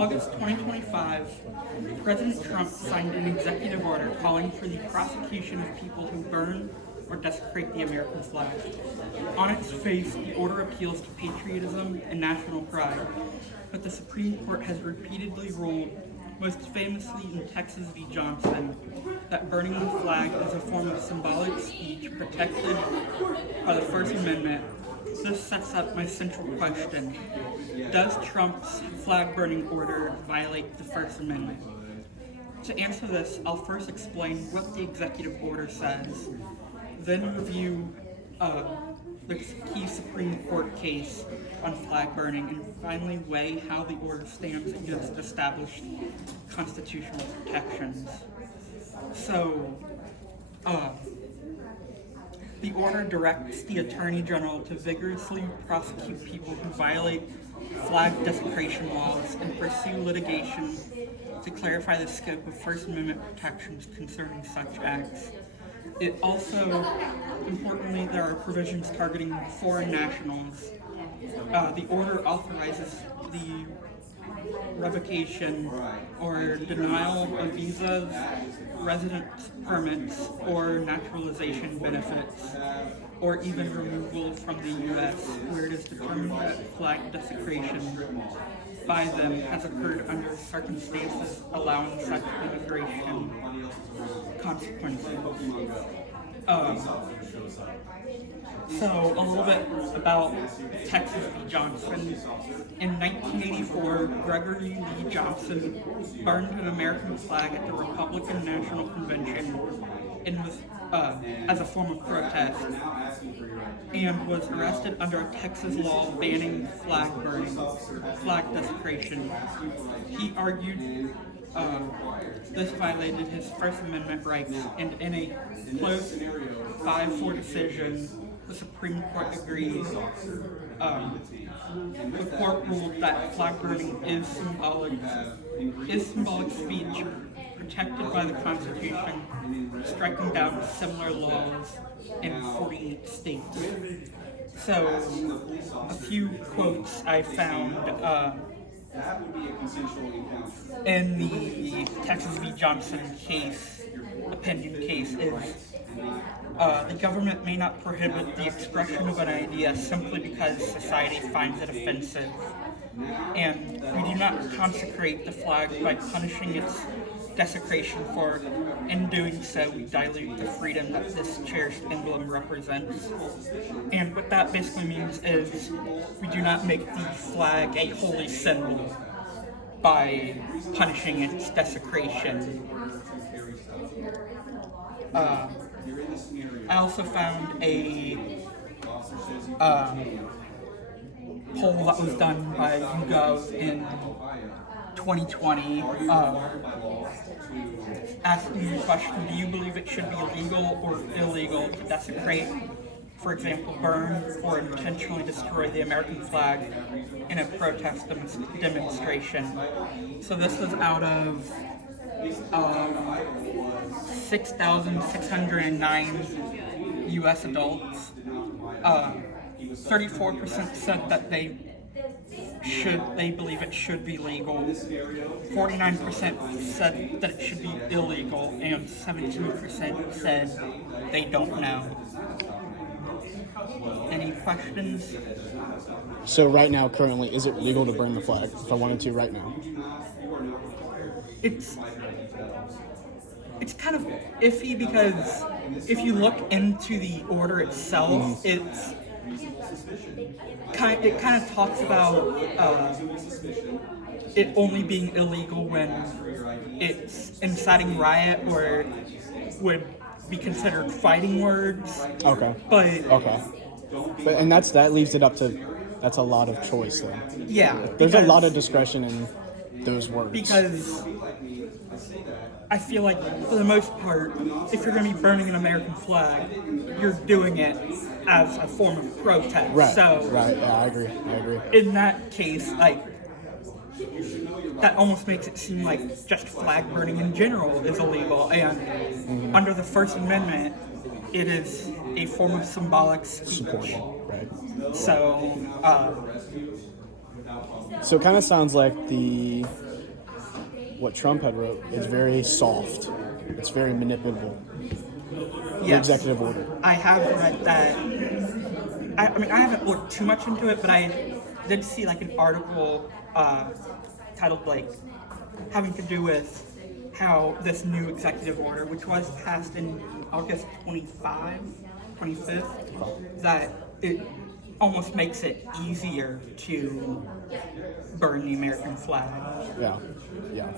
August 2025, President Trump signed an executive order calling for the prosecution of people who burn or desecrate the American flag. On its face, the order appeals to patriotism and national pride, but the Supreme Court has repeatedly ruled, most famously in Texas v. Johnson, that burning the flag is a form of symbolic speech protected by the First Amendment. This sets up my central question. Does Trump's flag-burning order violate the First Amendment? To answer this, I'll first explain what the executive order says, then review the key Supreme Court case on flag burning, and finally weigh how the order stands against established constitutional protections. So, the order directs the Attorney General to vigorously prosecute people who violate flag desecration laws and pursue litigation to clarify the scope of First Amendment protections concerning such acts. It also, importantly, there are provisions targeting foreign nationals. The order authorizes the revocation or denial of visas, residence permits, or naturalization benefits, or even removal from the U.S., where it is determined that flag desecration by them has occurred under circumstances allowing such immigration consequences. So a little bit about Texas v. Johnson. In 1984, Gregory Lee Johnson burned an American flag at the Republican National Convention and was as a form of protest, and was arrested under a Texas law banning flag burning, flag desecration. He argued this violated his First Amendment rights, and in a close 5-4 decision, the Supreme Court agreed. The court ruled that flag burning is symbolic speech protected by the Constitution, striking down similar laws in 48 states. So, a few quotes I found in the Texas v. Johnson case, opinion case, is the government may not prohibit the expression of an idea simply because society finds it offensive, and we do not consecrate the flag by punishing its desecration, for in doing so we dilute the freedom that this cherished emblem represents. And what that basically means is we do not make the flag a holy symbol by punishing its desecration. I also found a poll that was done by YouGov in 2020, asking the question, do you believe it should be legal or illegal to desecrate, for example, burn or intentionally destroy the American flag in a protest demonstration? So this was out of 6,609 U.S. adults. 34% said that they believe it should be legal. 49% said that it should be illegal, and 17% said they don't know. Any questions? So right now, currently, is it legal to burn the flag if I wanted to right now? It's kind of iffy because if you look into the order itself, it kind of talks about it only being illegal when it's inciting riot or would be considered fighting words. Okay. But that leaves it up to, that's a lot of choice then. Yeah. There's a lot of discretion in those words. Because I feel like, for the most part, if you're going to be burning an American flag, you're doing it as a form of protest. Right. So, right. Yeah, I agree. In that case, that almost makes it seem like just flag burning in general is illegal, and under the First Amendment, it is a form of symbolic speech. Support. Right. So it kind of sounds like the what Trump had wrote is very soft. It's very manipulable. The Yes. executive order. I have read that. I mean, I haven't looked too much into it, but I did see like an article titled like having to do with how this new executive order, which was passed in August 25th, that it almost makes it easier to burn the American flag. Yeah. Yeah.